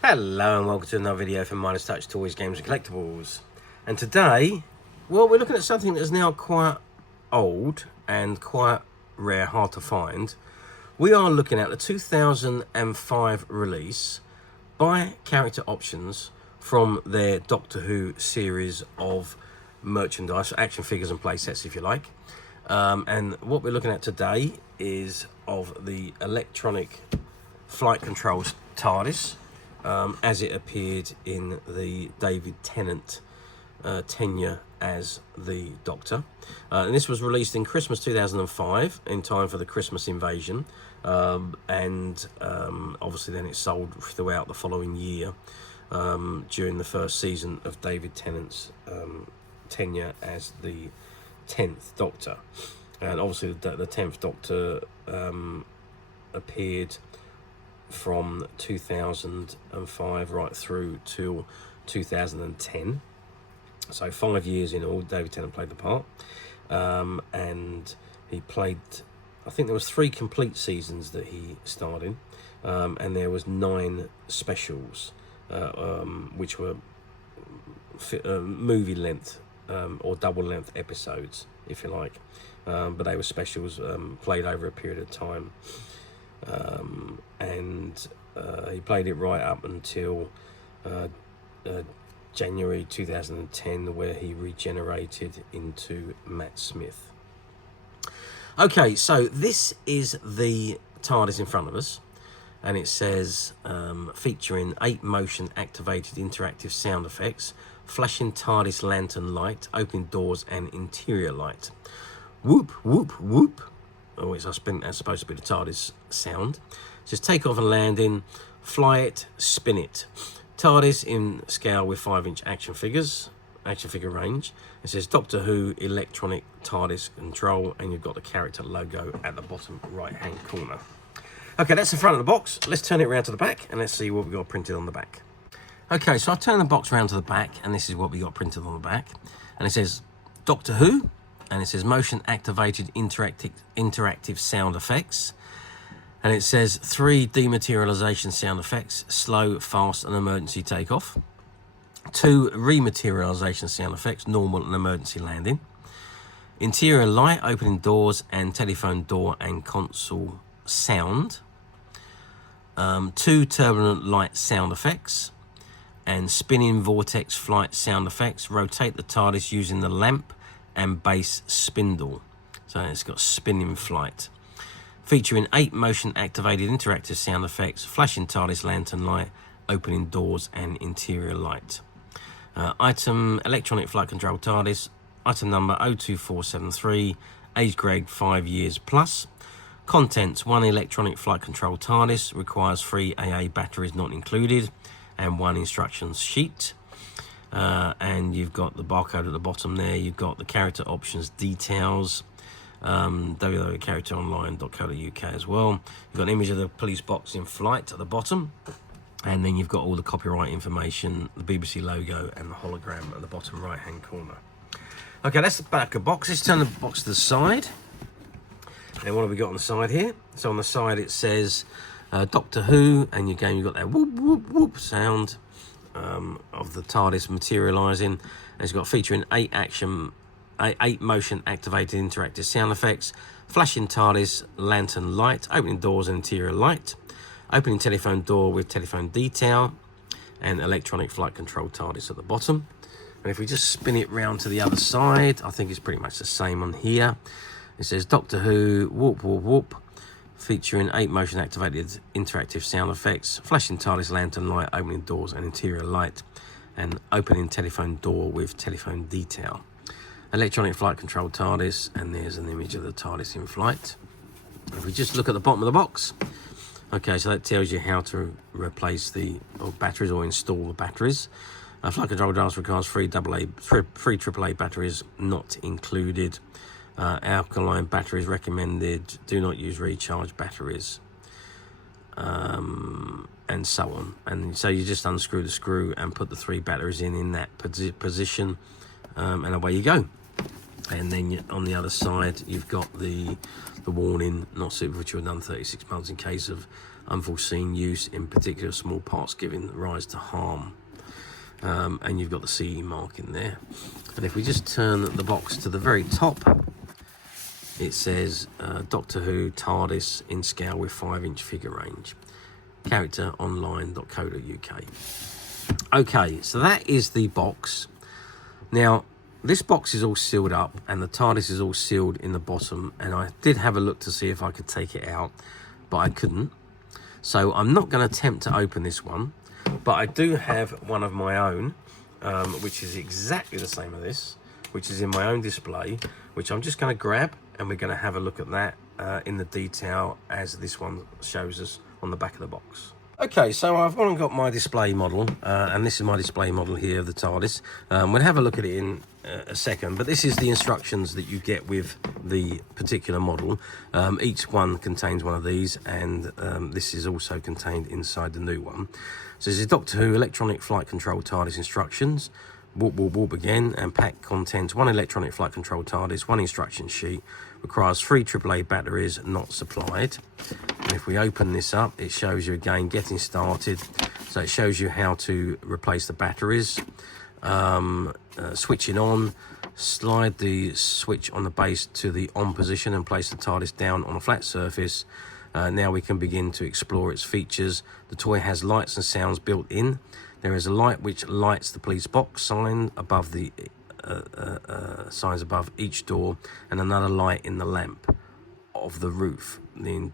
Hello and welcome to another video from Midas Touch Toys, Games and Collectibles. And today, well, we're looking at something that's now quite old and quite rare, hard to find. We are looking at the 2005 release by Character Options from their Doctor Who series of merchandise, action figures and play sets if you like. And what we're looking at today is of the Electronic Flight Control Tardis, as it appeared in the David Tennant tenure as the Doctor. And this was released in Christmas 2005 in time for the Christmas invasion, and obviously then it sold throughout the following year during the first season of David Tennant's tenure as the 10th Doctor. And obviously the 10th Doctor appeared from 2005 right through till 2010, so 5 years in all. David Tennant played the part, and he played, I think there was 3 complete seasons that he starred in, and there was 9 specials, which were movie length or double length episodes if you like, but they were specials played over a period of time. And he played it right up until January 2010, where he regenerated into Matt Smith. Okay, so this is the TARDIS in front of us, and it says featuring 8 motion activated interactive sound effects, flashing TARDIS lantern light, opening doors and interior light. Whoop, whoop, whoop. Oh, it's supposed to be the TARDIS sound. It says take off and landing, fly it, spin it. TARDIS in scale with 5-inch action figure range. It says Doctor Who Electronic TARDIS Control, and you've got the character logo at the bottom right hand corner. Okay, that's the front of the box. Let's turn it around to the back and let's see what we got printed on the back. Okay, so I turn the box around to the back and this is what we got printed on the back. And it says Doctor Who, and it says motion activated interactive sound effects, and it says 3 de-materialisation sound effects, slow, fast and emergency takeoff, 2 re-materialisation sound effects, normal and emergency landing, interior light, opening doors and telephone door and console sound, 2 turbulent light sound effects, and spinning vortex flight sound effects. Rotate the TARDIS using the lamp and base spindle, so it's got spinning flight. Featuring 8 motion activated interactive sound effects, flashing TARDIS lantern light, opening doors and interior light. Item Electronic Flight Control TARDIS, item number 02473, age grade 5 years plus. Contents: 1 Electronic Flight Control TARDIS, requires 3 AA batteries not included, and 1 instructions sheet. And you've got the barcode at the bottom there. You've got the character options details, www.characteronline.co.uk as well. You've got an image of the police box in flight at the bottom, and then you've got all the copyright information, the BBC logo and the hologram at the bottom right hand corner. Okay, that's the back of the box. Let's turn the box to the side. And what have we got on the side here? So on the side it says Doctor Who, and again you've got that whoop whoop whoop sound of the TARDIS materialising, and it's got featuring 8 motion activated interactive sound effects, flashing TARDIS lantern light, opening doors and interior light, opening telephone door with telephone detail, and Electronic Flight Control TARDIS at the bottom. And if we just spin it round to the other side, I think it's pretty much the same on here. It says Doctor Who whoop whoop whoop, featuring 8 motion activated interactive sound effects, flashing TARDIS lantern light, opening doors and interior light, and opening telephone door with telephone detail. Electronic Flight Control TARDIS, and there's an image of the TARDIS in flight. If we just look at the bottom of the box, okay, so that tells you how to replace the batteries or install the batteries. Flight Control TARDIS requires 3 AAA batteries not included. Alkaline batteries recommended, do not use recharge batteries, and so on. And so you just unscrew the screw and put the 3 batteries in that position, and away you go. And then on the other side you've got the warning, not suitable for children under 36 months in case of unforeseen use in particular small parts giving rise to harm. And you've got the CE mark in there. And if we just turn the box to the very top, it says Doctor Who TARDIS in scale with 5-inch figure range. Characteronline.co.uk. Okay, so that is the box. Now, this box is all sealed up and the TARDIS is all sealed in the bottom, and I did have a look to see if I could take it out, but I couldn't. So I'm not going to attempt to open this one, but I do have one of my own, which is exactly the same as this, which is in my own display, which I'm just going to grab, and we're going to have a look at that in the detail as this one shows us on the back of the box. Okay, so I've gone and got my display model, and this is my display model here of the TARDIS. We'll have a look at it in a second, but this is the instructions that you get with the particular model. Each one contains one of these, and this is also contained inside the new one. So this is Doctor Who Electronic Flight Control Tardis instructions. Warp, warp, warp again, and pack contents: 1 electronic flight control TARDIS, 1 instruction sheet, requires 3 AAA batteries not supplied. And if we open this up, it shows you again getting started. So it shows you how to replace the batteries, switching on, slide the switch on the base to the on position and place the TARDIS down on a flat surface. Now we can begin to explore its features. The toy has lights and sounds built in. There is a light which lights the police box sign above the signs above each door, and another light in the lamp of the roof. The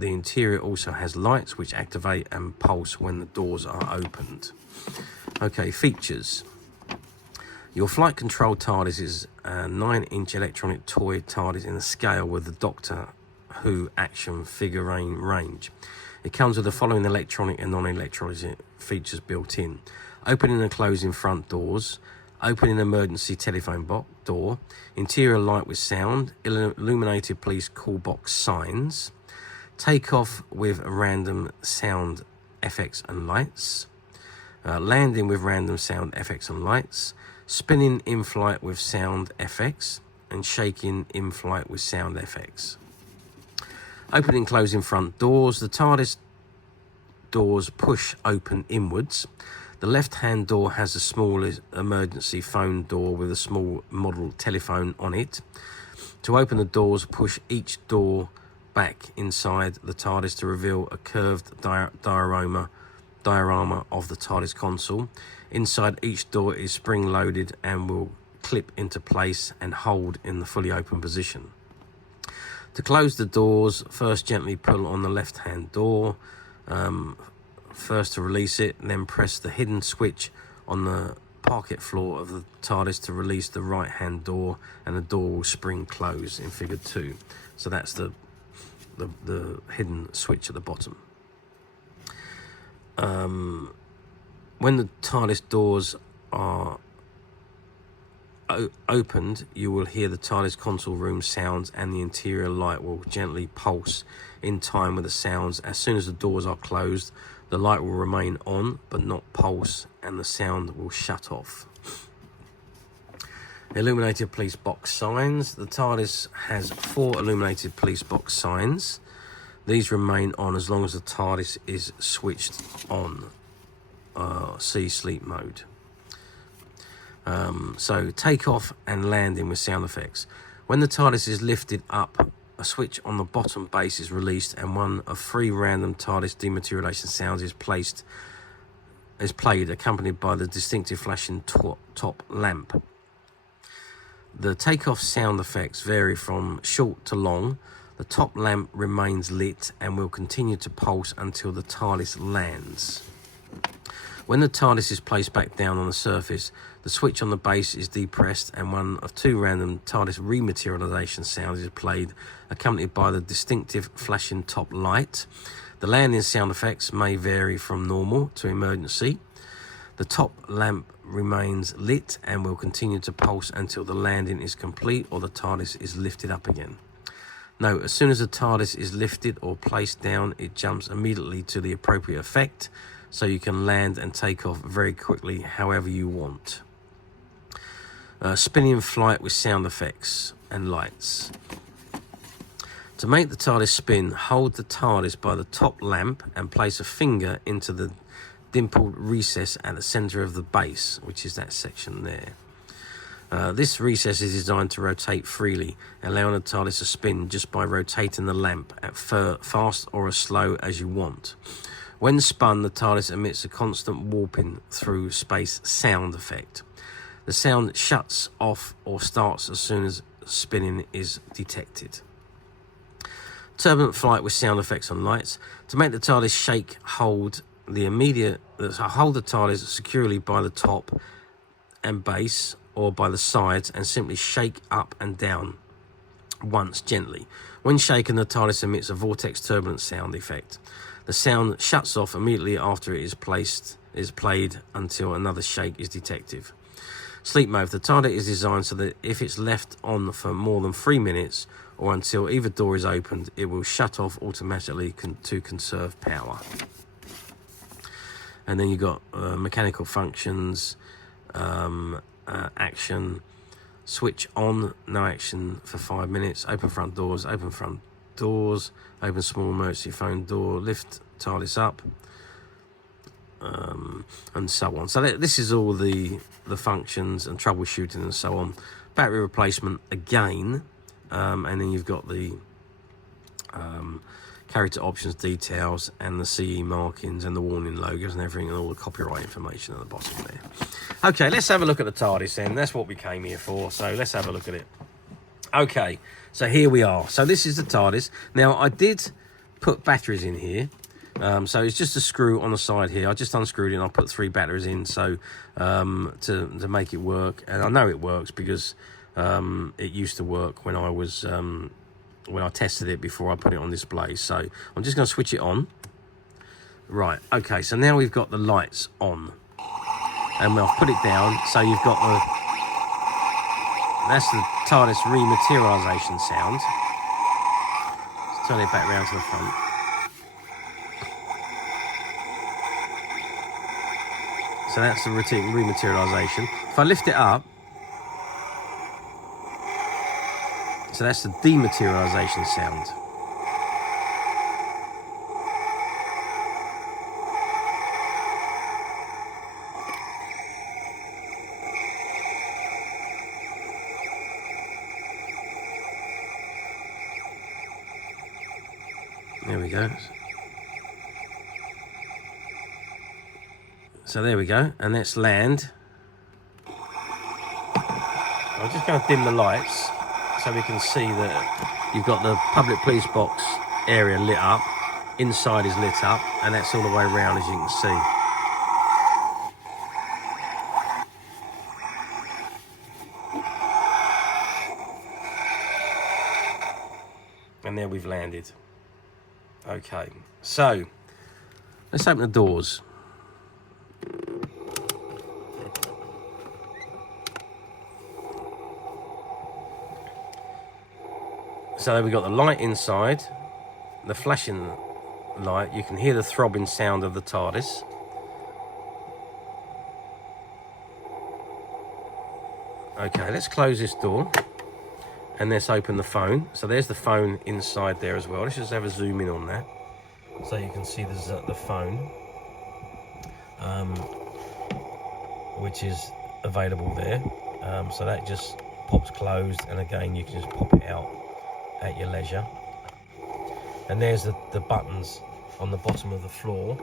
interior also has lights which activate and pulse when the doors are opened. Okay, features. Your flight control TARDIS is a 9-inch electronic toy TARDIS in a scale with the Doctor Who action figurine range. It comes with the following electronic and non-electronic features built in: opening and closing front doors, opening emergency telephone box door, interior light with sound, illuminated police call box signs, takeoff with random sound effects and lights, landing with random sound effects and lights, spinning in flight with sound effects, and shaking in flight with sound effects. Opening and closing front doors. The TARDIS doors push open inwards. The left-hand door has a small emergency phone door with a small model telephone on it. To open the doors, push each door back inside the TARDIS to reveal a curved diorama of the TARDIS console. Inside each door is spring-loaded and will clip into place and hold in the fully open position. To close the doors, first gently pull on the left-hand door, first to release it, and then press the hidden switch on the parquet floor of the TARDIS to release the right-hand door, and the door will spring close in figure 2. So that's the hidden switch at the bottom. When the TARDIS doors are opened, you will hear the TARDIS console room sounds, and the interior light will gently pulse in time with the sounds. As soon as the doors are closed, the light will remain on but not pulse, and the sound will shut off. Illuminated police box signs. The TARDIS has 4 illuminated police box signs. These remain on as long as the TARDIS is switched on. See sleep mode. So takeoff and landing with sound effects. When the TARDIS is lifted up, a switch on the bottom base is released, and one of 3 random TARDIS de-materialisation sounds is played, accompanied by the distinctive flashing top lamp. The takeoff sound effects vary from short to long. The top lamp remains lit and will continue to pulse until the TARDIS lands. When the TARDIS is placed back down on the surface, the switch on the base is depressed, and one of 2 random TARDIS re-materialisation sounds is played, accompanied by the distinctive flashing top light. The landing sound effects may vary from normal to emergency. The top lamp remains lit and will continue to pulse until the landing is complete or the TARDIS is lifted up again. Note, as soon as the TARDIS is lifted or placed down, it jumps immediately to the appropriate effect, so you can land and take off very quickly however you want. Spinning in flight with sound effects and lights. To make the TARDIS spin, hold the TARDIS by the top lamp and place a finger into the dimpled recess at the centre of the base, which is that section there. This recess is designed to rotate freely, allowing the TARDIS to spin just by rotating the lamp at fast or as slow as you want. When spun, the TARDIS emits a constant warping through space sound effect. The sound shuts off or starts as soon as spinning is detected. Turbulent flight with sound effects on lights. To make the TARDIS shake, hold the TARDIS securely by the top and base or by the sides and simply shake up and down once gently. When shaken, the TARDIS emits a vortex turbulence sound effect. The sound shuts off immediately after it is played until another shake is detected. Sleep mode. The TARDIS is designed so that if it's left on for more than 3 minutes or until either door is opened, it will shut off automatically to conserve power. And then you've got mechanical functions, action, switch on, no action for 5 minutes, open front doors, open small emergency phone door, lift TARDIS up, and so on. So this is all the functions and troubleshooting and so on. Battery replacement again, and then you've got the character options details and the CE markings and the warning logos and everything and all the copyright information at the bottom there. Okay, let's have a look at the TARDIS then. That's what we came here for, so let's have a look at it. Okay, so here we are. So this is the TARDIS. Now, I did put batteries in here. So it's just a screw on the side here. I just unscrewed it and I put 3 batteries in so to make it work. And I know it works because it used to work when I tested it before I put it on display. So I'm just going to switch it on. Right, okay, so now we've got the lights on. And I've put it down, so you've got that's the TARDIS re-materialisation sound. Let's turn it back round to the front. So that's the re-materialisation. If I lift it up, so that's the de-materialisation sound. There we go. So there we go, and let's land. I'm just going to dim the lights so we can see that you've got the public police box area lit up, inside is lit up, and that's all the way around, as you can see. And there we've landed. Okay, so let's open the doors. So we've got the light inside, the flashing light. You can hear the throbbing sound of the TARDIS. Okay, let's close this door and let's open the phone. So there's the phone inside there as well. Let's just have a zoom in on that so you can see the phone, which is available there. So that just pops closed, and again you can just pop it out at your leisure. And there's the buttons on the bottom of the floor.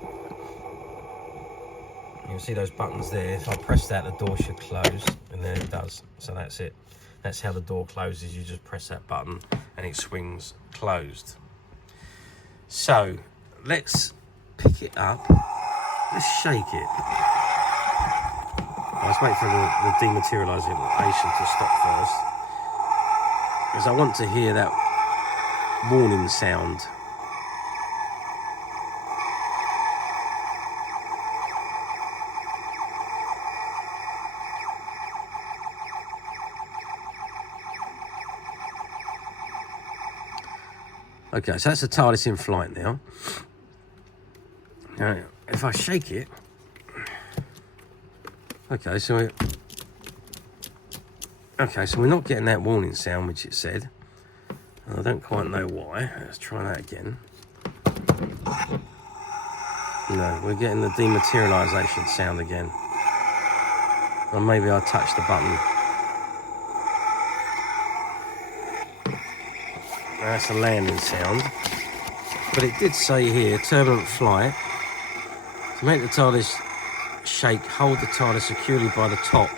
You can see those buttons there. If I press that, the door should close, and there it does. So that's it. That's how the door closes. You just press that button and it swings closed. So let's pick it up. Let's shake it. Let's wait for the de-materialisation to stop first, because I want to hear that warning sound. Okay, so that's the TARDIS in flight now. Now, if I shake it, okay, so we're not getting that warning sound which it said. I don't quite know why. Let's try that again. No, we're getting the dematerialisation sound again. Or maybe I touched the button. That's a landing sound. But it did say here, turbulent flight. To make the TARDIS shake, hold the TARDIS securely by the top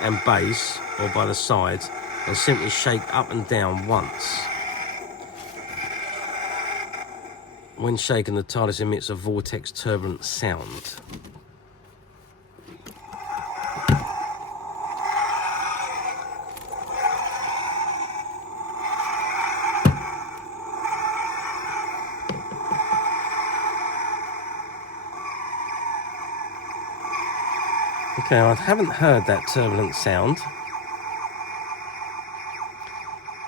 and base, or by the sides, and simply shake up and down once. When shaken, the TARDIS emits a vortex turbulent sound. Okay, I haven't heard that turbulent sound.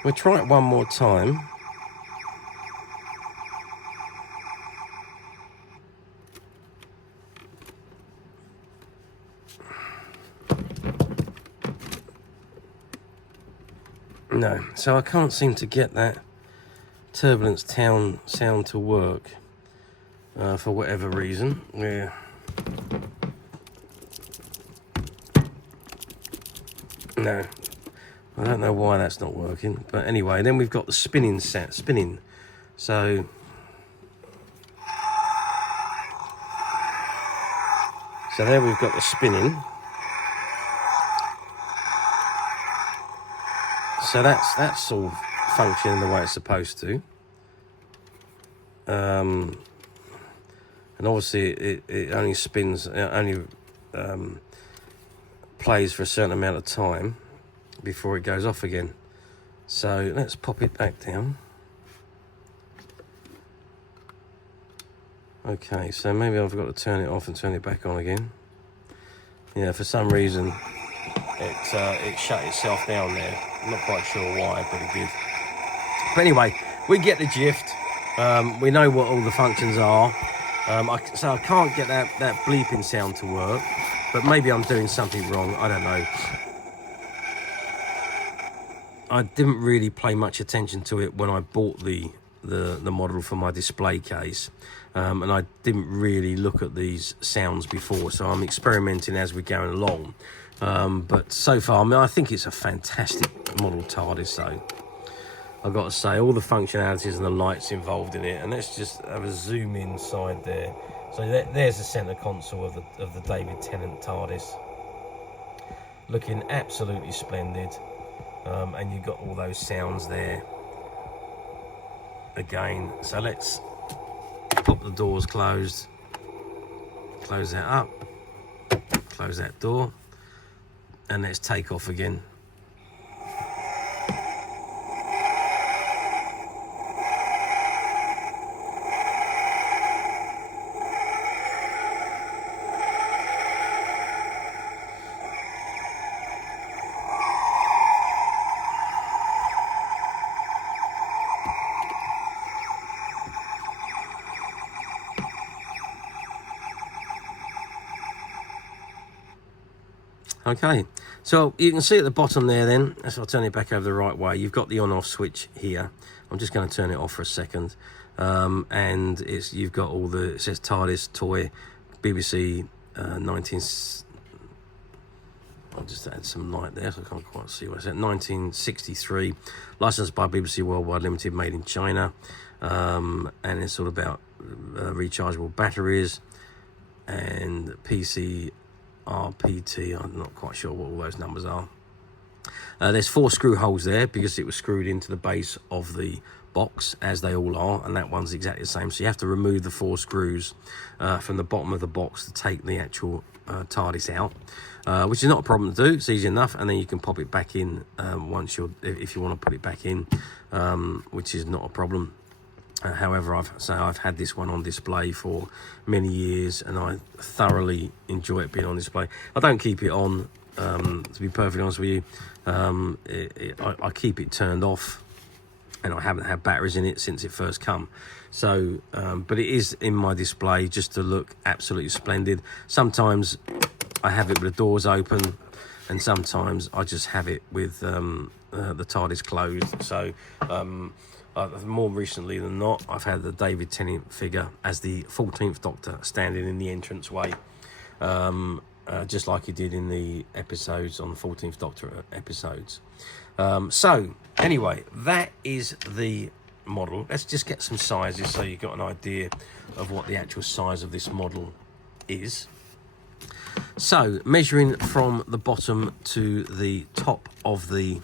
We'll try it one more time. No, so I can't seem to get that turbulence sound to work for whatever reason. Yeah. No, I don't know why that's not working. But anyway, then we've got the spinning. So there we've got the spinning. So that's all functioning the way it's supposed to. And obviously it only spins, it only plays for a certain amount of time before it goes off again. So let's pop it back down. Okay, so maybe I've got to turn it off and turn it back on again. Yeah, for some reason it shut itself down there. I'm not quite sure why, but it did. But anyway, we get the gist. We know what all the functions are. So I can't get that bleeping sound to work, but maybe I'm doing something wrong. I don't know. I didn't really pay much attention to it when I bought the model for my display case, and I didn't really look at these sounds before, so I'm experimenting as we're going along. But so far, I mean, I think it's a fantastic model TARDIS, so I've got to say, all the functionalities and the lights involved in it. And let's just have a zoom inside there. So there's the centre console of the David Tennant TARDIS, looking absolutely splendid. And you've got all those sounds there again. So let's pop the doors closed, close that up, close that door, and let's take off again. Okay, so you can see at the bottom there then, as I'll turn it back over the right way, you've got the on-off switch here. I'm just going to turn it off for a second. And you've got all it says TARDIS, toy, BBC 19... I'll just add some light there so I can't quite see what I said. 1963, licensed by BBC Worldwide Limited, made in China. And it's all about rechargeable batteries and PC RPT, I'm not quite sure what all those numbers are. There's 4 screw holes there because it was screwed into the base of the box, as they all are, and that one's exactly the same. So you have to remove the 4 screws from the bottom of the box to take the actual TARDIS out, which is not a problem to do. It's easy enough, and then you can pop it back in if you want to put it back in, which is not a problem. However, I've had this one on display for many years, and I thoroughly enjoy it being on display. I don't keep it on, to be perfectly honest with you. I keep it turned off, and I haven't had batteries in it since it first come. So, but it is in my display just to look absolutely splendid. Sometimes I have it with the doors open, and sometimes I just have it with the TARDIS closed. So more recently than not, I've had the David Tennant figure as the 14th Doctor standing in the entranceway, just like he did in the episodes, on the 14th Doctor episodes. So anyway, that is the model. Let's just get some sizes so you've got an idea of what the actual size of this model is. So measuring from the bottom to the top of the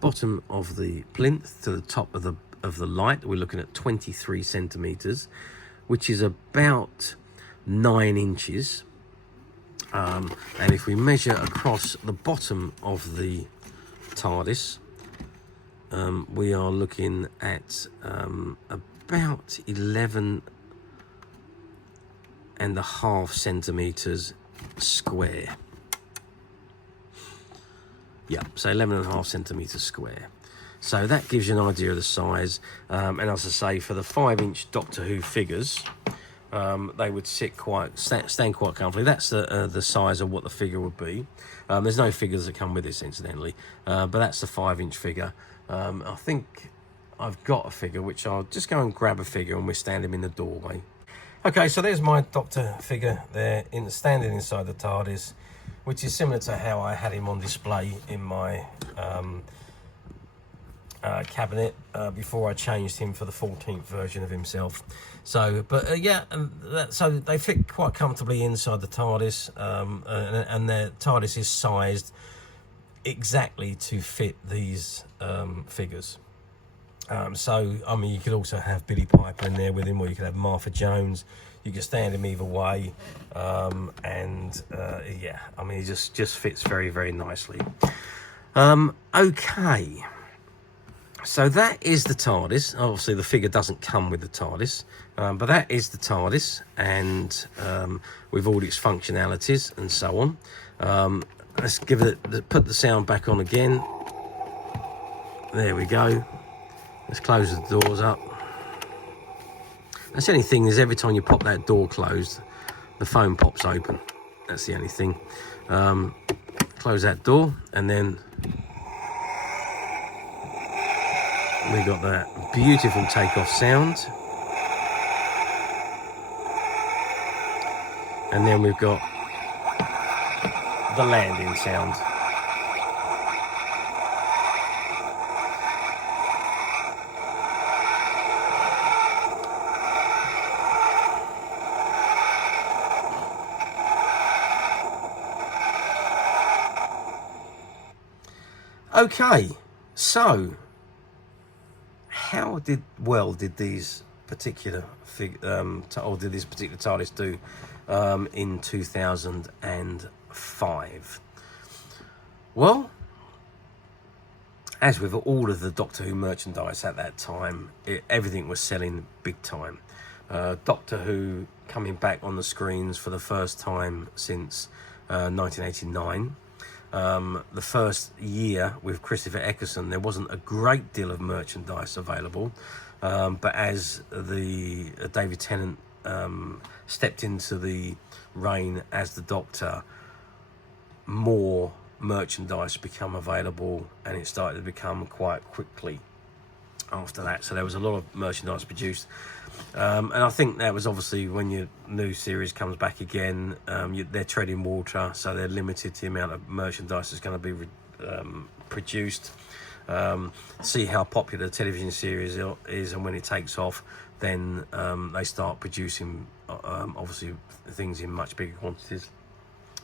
bottom of the plinth to the top of the light, we're looking at 23 centimeters, which is about 9 inches. And if we measure across the bottom of the TARDIS, we are looking at about 11.5 centimeters square. Yeah, so 11.5 centimeters square. So that gives you an idea of the size. And as I say, for the 5-inch Doctor Who figures, they would stand quite comfortably. That's the size of what the figure would be. There's no figures that come with this, incidentally, but that's the 5-inch figure. I think I've got a figure, which I'll just go and grab a figure, and we'll stand him in the doorway. Okay, so there's my Doctor figure there, standing inside the TARDIS, which is similar to how I had him on display in my cabinet before I changed him for the 14th version of himself. So, but yeah, so they fit quite comfortably inside the TARDIS, and the TARDIS is sized exactly to fit these figures. So, I mean, you could also have Billy Piper in there with him, or you could have Martha Jones. You can stand him either way, yeah, I mean, he just fits very, very nicely. Okay, so that is the TARDIS. Obviously, the figure doesn't come with the TARDIS, but that is the TARDIS, and with all its functionalities and so on. Let's put the sound back on again. There we go. Let's close the doors up. That's the only thing, is every time you pop that door closed, the phone pops open. That's the only thing. Close that door, and then we got that beautiful takeoff sound. And then we've got the landing sound. Okay, so how did these particular did this particular TARDIS do in 2005? Well, as with all of the Doctor Who merchandise at that time, everything was selling big time. Doctor Who coming back on the screens for the first time since 1989. The first year with Christopher Eccleston, there wasn't a great deal of merchandise available, but as the David Tennant stepped into the reign as the Doctor, more merchandise become available, and it started to become quite quickly after that. So there was a lot of merchandise produced, and I think that was obviously when your new series comes back again, they're treading water, so they're limited to the amount of merchandise that's going to be produced. See how popular the television series is, and when it takes off, then they start producing obviously things in much bigger quantities,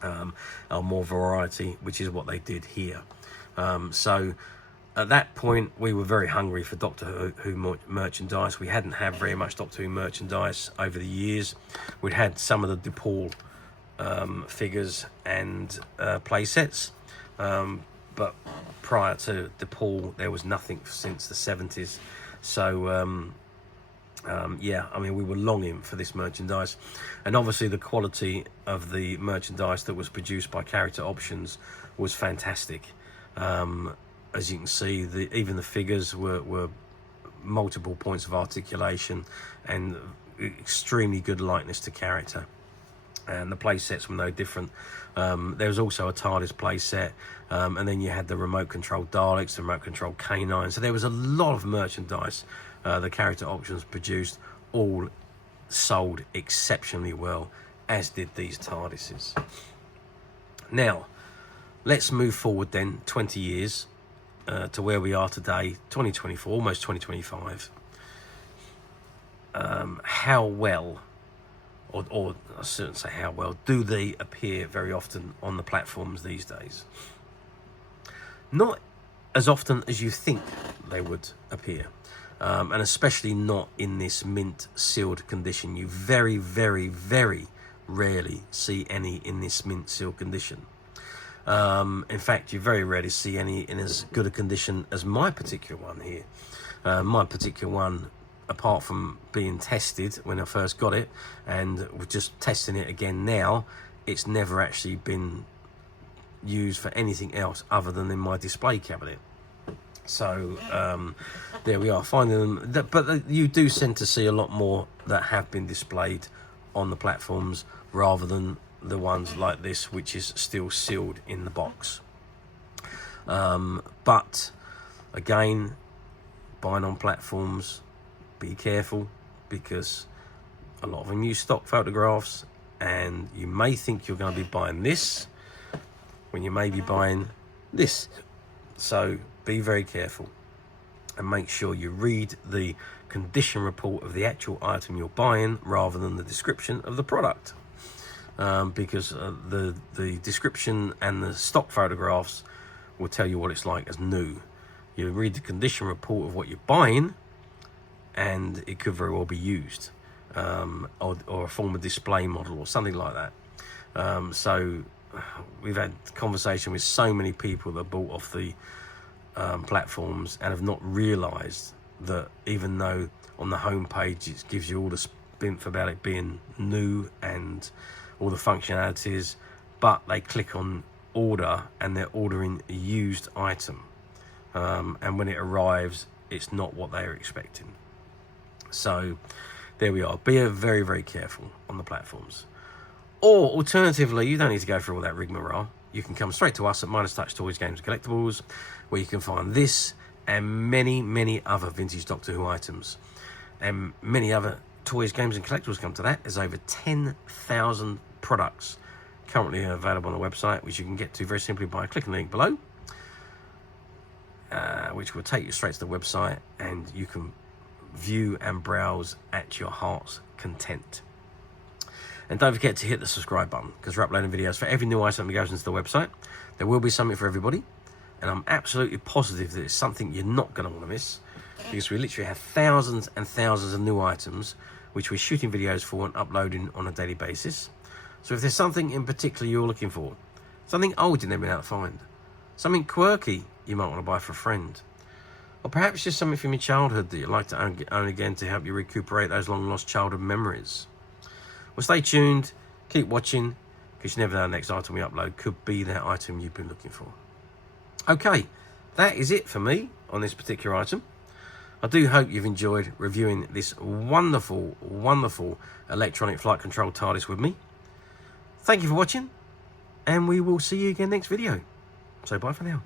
or more variety, which is what they did here. So at that point, we were very hungry for Doctor Who merchandise. We hadn't had very much Doctor Who merchandise over the years. We'd had some of the DePaul figures and play sets, but prior to DePaul, there was nothing since the 70s. So yeah, I mean, we were longing for this merchandise, and obviously the quality of the merchandise that was produced by Character Options was fantastic. As you can see, even the figures were multiple points of articulation and extremely good likeness to character. and the play sets were no different. There was also a TARDIS play set, and then you had the remote control Daleks, the remote control K9. So there was a lot of merchandise the character options produced, all sold exceptionally well, as did these TARDISes. Now, let's move forward then 20 years to where we are today, 2024, almost 2025. How well, or I shouldn't say how well, do they appear very often on the platforms these days? Not as often as you think they would appear, and especially not in this mint sealed condition. You very, very, very rarely see any in this mint sealed condition. In fact, you very rarely see any in as good a condition as my particular one here. My particular one, apart from being tested when I first got it, and we're just testing it again now, it's never actually been used for anything else other than in my display cabinet. So there we are, finding them. But you do tend to see a lot more that have been displayed on the platforms rather than the ones like this, which is still sealed in the box. But again, buying on platforms, be careful, because a lot of them use stock photographs, and you may think you're going to be buying this when you may be buying this. So be very careful and make sure you read the condition report of the actual item you're buying rather than the description of the product, because the description and the stock photographs will tell you what it's like as new. You read the condition report of what you're buying, and it could very well be used, or a former display model or something like that. So we've had conversation with so many people that bought off the platforms and have not realised that even though on the home page it gives you all the spinf about it being new and all the functionalities, but they click on order and they're ordering a used item, and when it arrives it's not what they're expecting. So there we are. Be very, very careful on the platforms. Or alternatively, you don't need to go through all that rigmarole. You can come straight to us at Minus Touch Toys, Games and Collectibles, where you can find this and many, many other vintage Doctor Who items. And many other toys, games and collectibles come to that. There's over 10,000 products currently available on the website, which you can get to very simply by clicking the link below, which will take you straight to the website, and you can view and browse at your heart's content. And don't forget to hit the subscribe button, because we're uploading videos for every new item that goes into the website. There will be something for everybody, and I'm absolutely positive that it's something you're not going to want to miss, because we literally have thousands and thousands of new items which we're shooting videos for and uploading on a daily basis. So if there's something in particular you're looking for, something old you've never been able to find, something quirky you might want to buy for a friend, or perhaps just something from your childhood that you'd like to own again to help you recuperate those long-lost childhood memories. Well, stay tuned, keep watching, because you never know the next item we upload could be that item you've been looking for. Okay, that is it for me on this particular item. I do hope you've enjoyed reviewing this wonderful, wonderful Electronic Flight Control Tardis with me. Thank you for watching, and we will see you again next video. So bye for now.